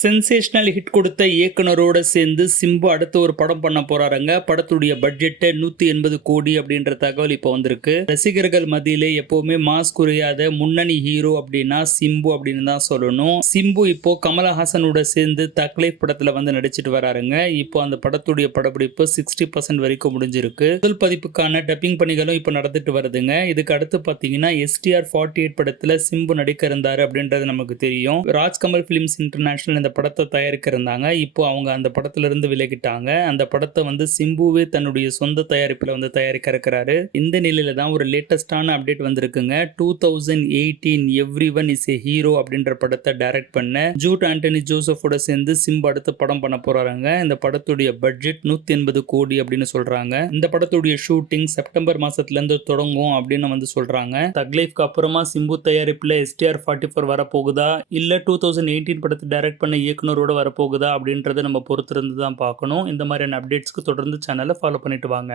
Sensational hit கொடுத்த இயக்குனரோட சேர்ந்து சிம்பு அடுத்து ஒரு படம் பண்ண போறாருங்க. படத்துடைய பட்ஜெட்டை நூத்தி எண்பது கோடி அப்படின்ற தகவல் இப்போ வந்திருக்கு. ரசிகர்கள் மத்தியிலே எப்பவுமே மாஸ் குறையாத முன்னணி ஹீரோ அப்படின்னா சிம்பு அப்படின்னு தான் சொல்லணும். சிம்பு இப்போ கமலஹாசனோட சேர்ந்து தக்லைஃப் படத்துல வந்து நடிச்சிட்டு வராருங்க. இப்போ அந்த படத்துடைய படப்பிடிப்பு சிக்ஸ்டி பர்சன்ட் வரைக்கும் முடிஞ்சிருக்கு. முதல் பதிப்புக்கான டப்பிங் பணிகளும் இப்போ நடந்துட்டு வருதுங்க. இதுக்கு அடுத்து பார்த்தீங்கன்னா எஸ்டிஆர் ஃபார்ட்டி எயிட் படத்துல சிம்பு நடிக்க இருந்தாரு அப்படின்றது நமக்கு தெரியும். ராஜ்கமல் ஃபிலிம்ஸ் இன்டர்நேஷனல் இந்த படத்தை தயாரிக்க இருந்தாங்க இப்போ அவங்க அந்த படத்திலிருந்து விலகிட்டாங்க. அந்த படத்தை வந்து சிம்புவே தன்னுடைய சொந்த தயாரிப்பில் வந்து தயாரிக்க இருக்கிறாரு. இந்த நிலையில தான் ஒரு லேட்டஸ்டான அப்டேட் வந்திருக்குங்க. Two thousand eighteen every one is a hero அப்படின்ற படத்தை டைரக்ட் பண்ண ஜூட் ஆண்டனி ஜோசஃபோட சேர்ந்து சிம்பு அடுத்து படம் பண்ண போறாங்க இந்த படத்துடைய பட்ஜெட் நூத்தி எண்பது கோடி அப்படின்னு சொல்றாங்க. இந்த படத்துடைய ஷூட்டிங் செப்டம்பர் மாசத்துல இருந்து தொடங்கும் அப்படின்னு வந்து சொல்றாங்க. தக்லைஃப்க்கு அப்புறமா சிம்பு தயாரிப்புல எஸ்டிஆர் ஃபார்ட்டி ஃபோர் வரப்போகுதா? இல்ல டூ தௌசண்ட் எயிட்டீன் படத்தை டைரக்ட் பண்ண இயக்குனரோடு வரப்போகுதா அப்படின்றத நம்ம பொறுத்திருந்து தான் பார்க்கணும். இந்த மாதிரியான அப்டேட்ஸ்க்கு தொடர்ந்து சேனலை ஃபாலோ பண்ணிட்டு வாங்க.